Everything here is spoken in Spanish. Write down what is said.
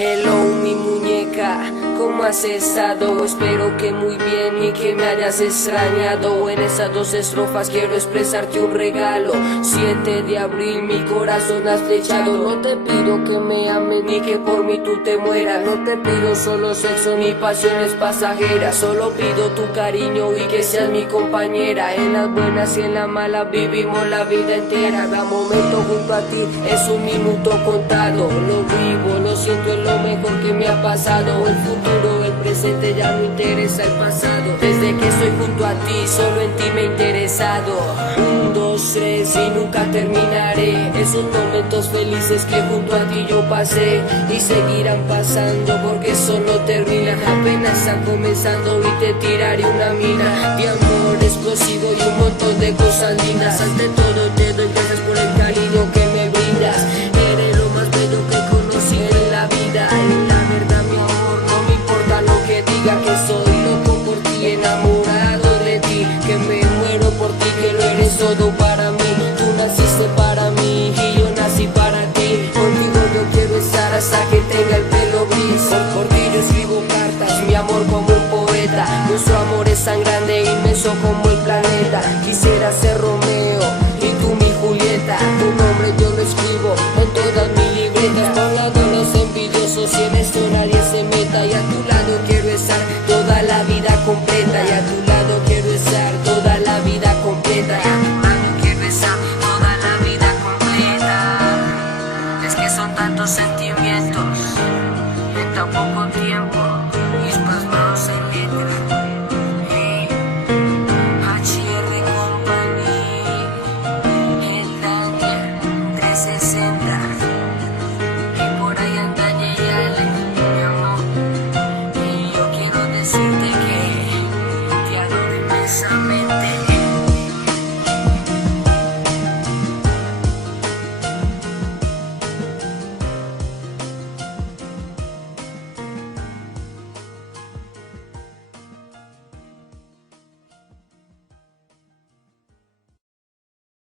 Hello mi muñeca, ¿cómo has estado? Espero que muy bien y que me hayas extrañado. En esas dos estrofas quiero expresarte un regalo. 7 de abril mi corazón has flechado. No te pido que me ames ni que por mí tú te mueras. No te pido solo sexo ni pasiones pasajeras. Solo pido tu cariño y que seas mi compañera. En las buenas y en las malas vivimos la vida entera. Cada momento junto a ti es un minuto contado. Lo vivo, lo siento, es lo mejor que me ha pasado. El futuro, el presente, ya no interesa el pasado. Desde que estoy junto a ti, solo en ti me he interesado. 1, 2, 3 y nunca terminaré. Esos momentos felices que junto a ti yo pasé y seguirán pasando porque eso no termina. Apenas está comenzando y te tiraré una mina de amor explosivo y un montón de cosas lindas. Ante todo te doy gracias por el cariño que me brindas. Eres lo más bello que conocí en la vida. En la verdad mi amor, no me importa lo que diga, que soy loco por ti, enamorado de ti, que me muero por ti, que lo eres todo para mí. Tú naciste para mí y yo nací para ti. Contigo yo quiero estar hasta que tenga el pelo gris. Por ti yo escribo cartas, mi amor como un poeta. Nuestro amor es tan grande e inmenso como el planeta. Quisiera ser Romeo y tú mi Julieta. Tu nombre yo lo escribo en todas mis libretas. Por lado los envidiosos y en esto nadie se meta. Y a tu lado quiero estar toda la vida completa. Y a tu lado quiero estar toda la vida completa. Y a tu lado quiero estar toda la vida completa. Es que son tantos sentimientos en tan poco tiempo y espasmados en letra. HR Company, el Daniel 360. Y por ahí anda Yale, mi amor. Y yo quiero decirte que te adoro inmensamente.